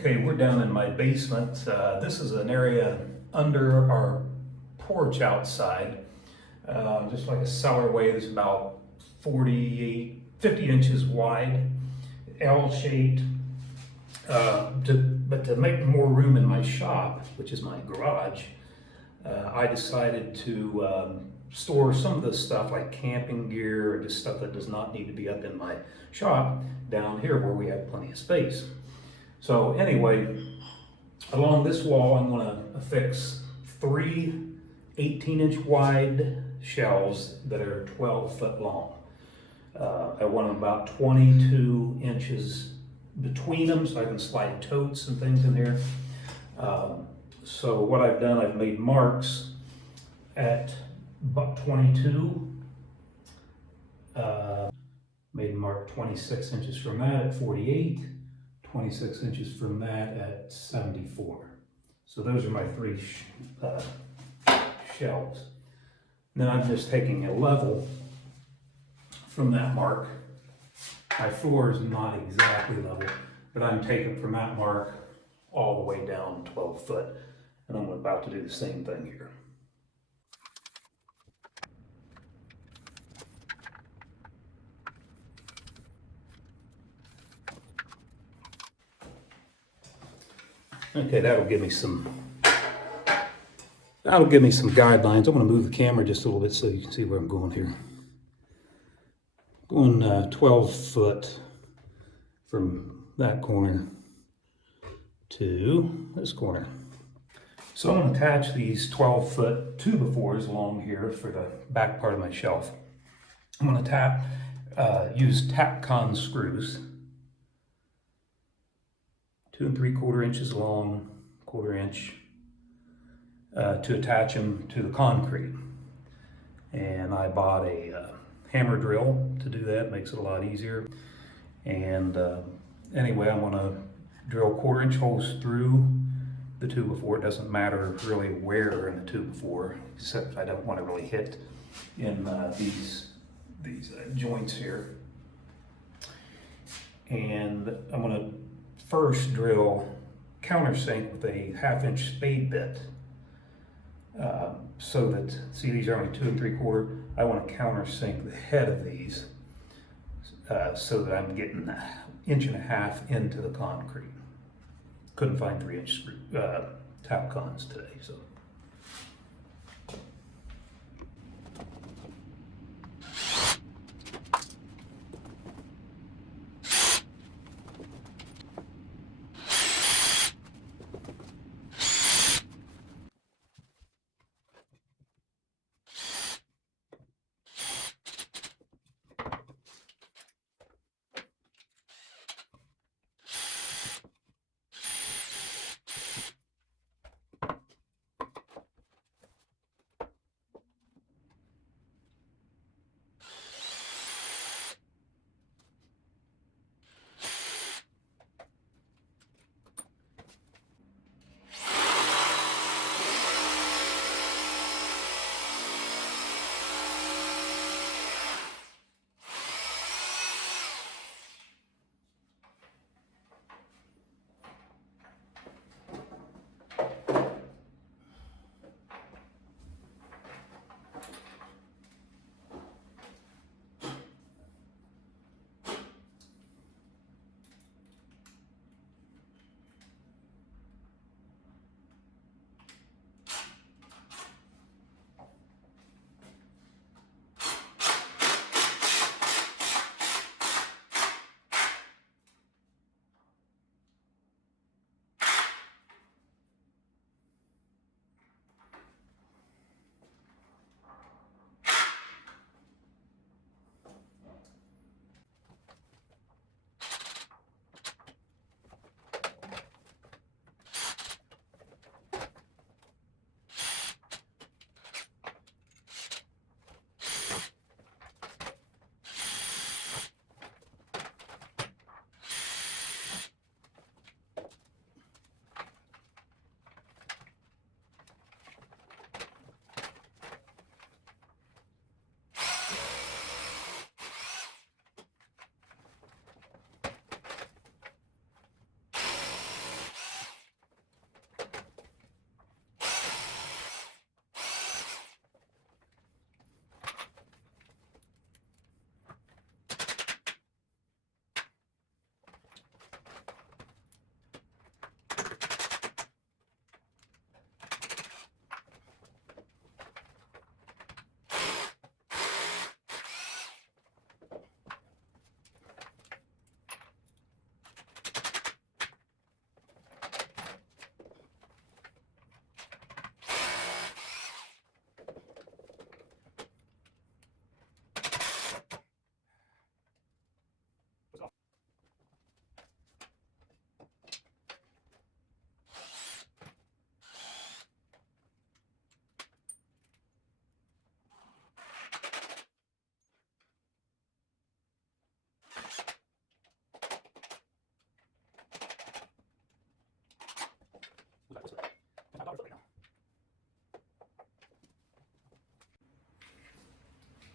Okay, we're down in my basement. This is an area under our porch outside, just like a cellarway that's about 50 inches wide, L-shaped. But to make more room in my shop, which is my garage, I decided to store some of the stuff like camping gear or just stuff that does not need to be up in my shop down here where we have plenty of space. So anyway, along this wall I'm going to affix 3 18-inch wide shelves that are 12 foot long. I want them about 22 inches between them so I can slide totes and things in here. So what I've done, I've made marks at about 22, made a mark 26 inches from that at 48, 26 inches from that at 74. So those are my 3 shelves. Then I'm just taking a level from that mark. My floor is not exactly level, but I'm taking from that mark all the way down 12 foot. And I'm about to do the same thing here. Okay, that'll give me some guidelines. I'm going to move the camera just a little bit so you can see where I'm going here. Going 12 foot from that corner to this corner. So I'm going to attach these 12 foot 2x4s along here for the back part of my shelf. I'm going to use Tapcon screws, 2 3/4 inches long, 1/4 inch, to attach them to the concrete. And I bought a hammer drill to do that, makes it a lot easier. And anyway, I'm going to drill 1/4 inch holes through the 2x4. It doesn't matter really where in the 2x4, except I don't want to really hit in these joints here. And I'm going to first drill countersink with a 1/2 inch spade bit. So that, see, these are only 2 3/4. I want to countersink the head of these so that I'm getting 1.5 inches into the concrete. Couldn't find 3-inch Tapcons today, so.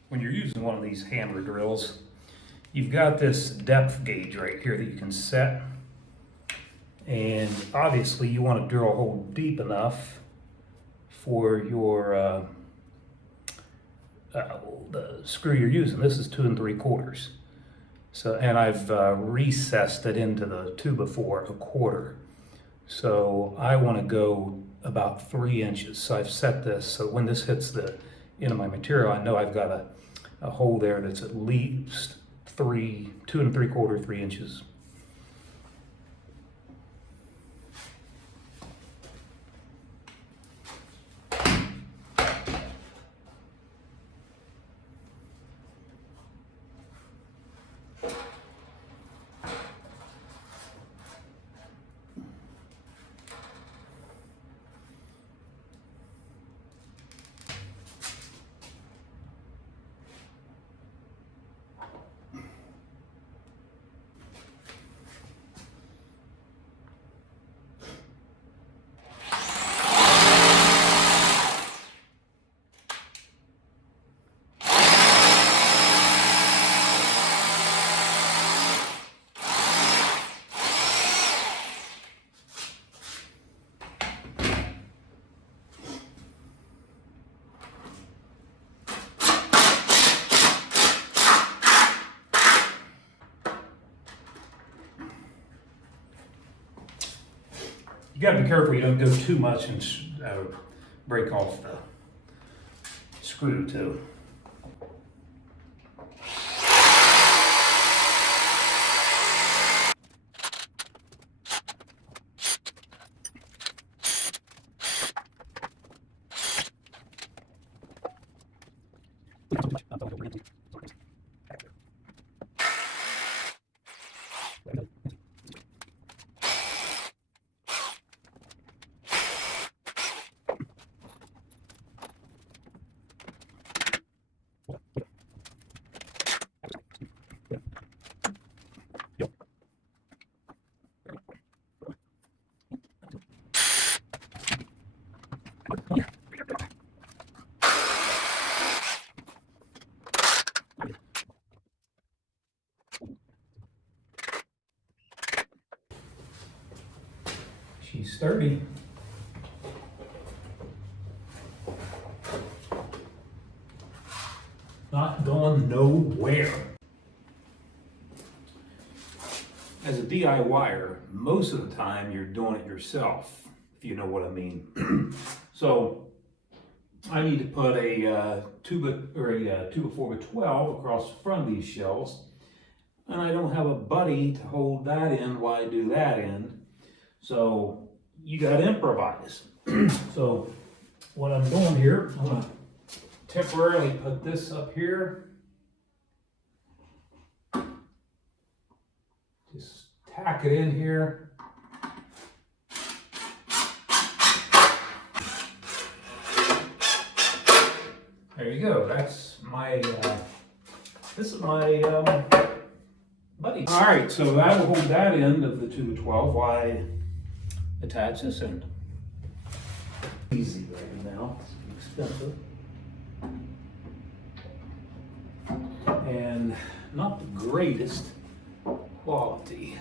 when you're using one of these hammer drills, you've got this depth gauge right here that you can set. And obviously you want to drill a hole deep enough for your the screw you're using. This is 2 3/4. So, and I've recessed it into the 2x4 1/4. So I want to go about 3 inches. So I've set this so when this hits the end of my material, I know I've got a hole there that's at least 2 3/4, 3 inches. You gotta be careful you don't go too much and break off the screw too. She's sturdy. Not going nowhere. As a DIYer, most of the time you're doing it yourself, if you know what I mean. So I need to put a 2x4x12 across the front of these shelves, and I don't have a buddy to hold that end while I do that end. So you got to improvise. So what I'm doing here, I'm going to temporarily put this up here. Just tack it in here. There you go. That's my, this is my buddy. All right, so that will hold that end of the 2x12 while I attach this end. Easy right now, it's expensive. And not the greatest quality.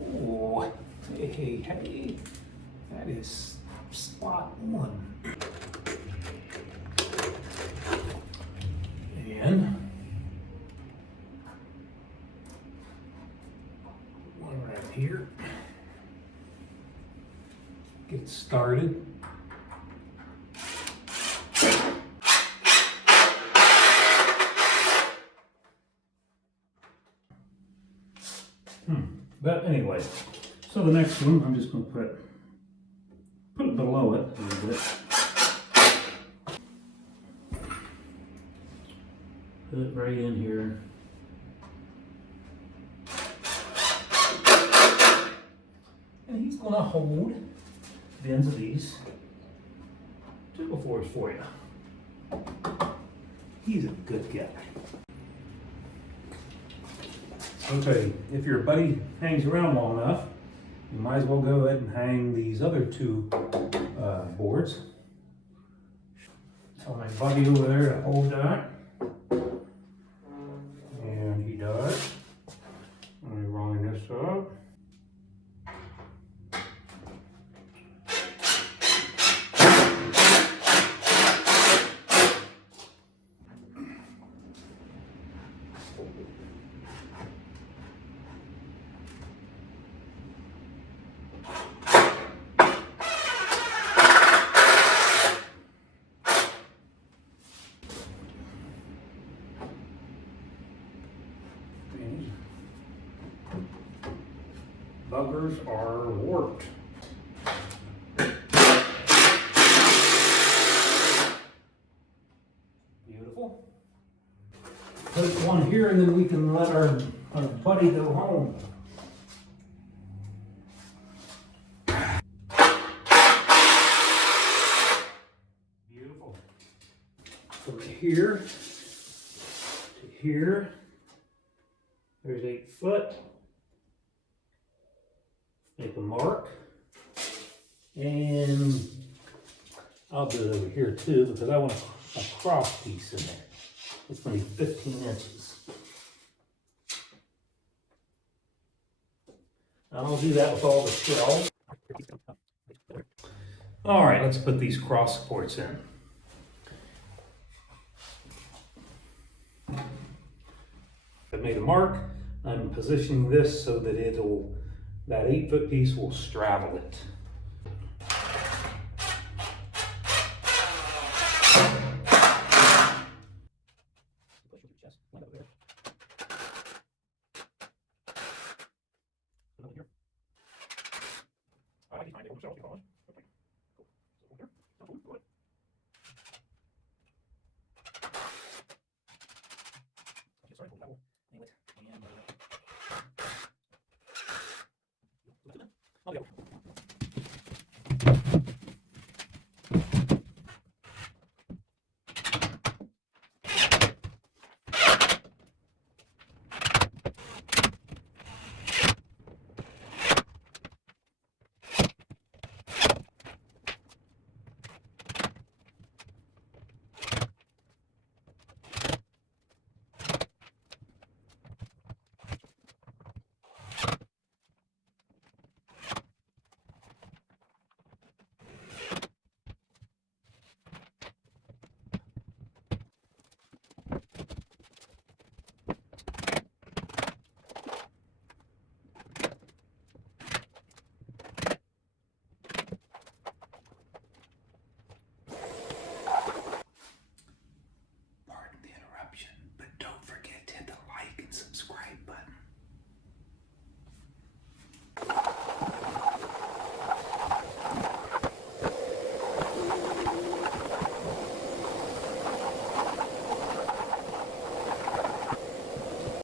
Oh, hey, that is spot on. And one right here. Get started. But anyway, so the next one, I'm just going to put it below it a little bit. Put it right in here. And he's going to hold the ends of these 2x4s for you. He's a good guy. Okay, if your buddy hangs around long enough, you might as well go ahead and hang these other two boards. Tell my buddy over there to hold that. buggers are warped. Beautiful. Put one here and then we can let our buddy go home. Beautiful. From here to here, there's 8 foot. Make a mark. And I'll do it over here too because I want a cross piece in there. It's going to be 15 inches. And I'll do that with all the shelves. All right, let's put these cross supports in. I've made a mark. I'm positioning this so that that 8 foot piece will straddle it.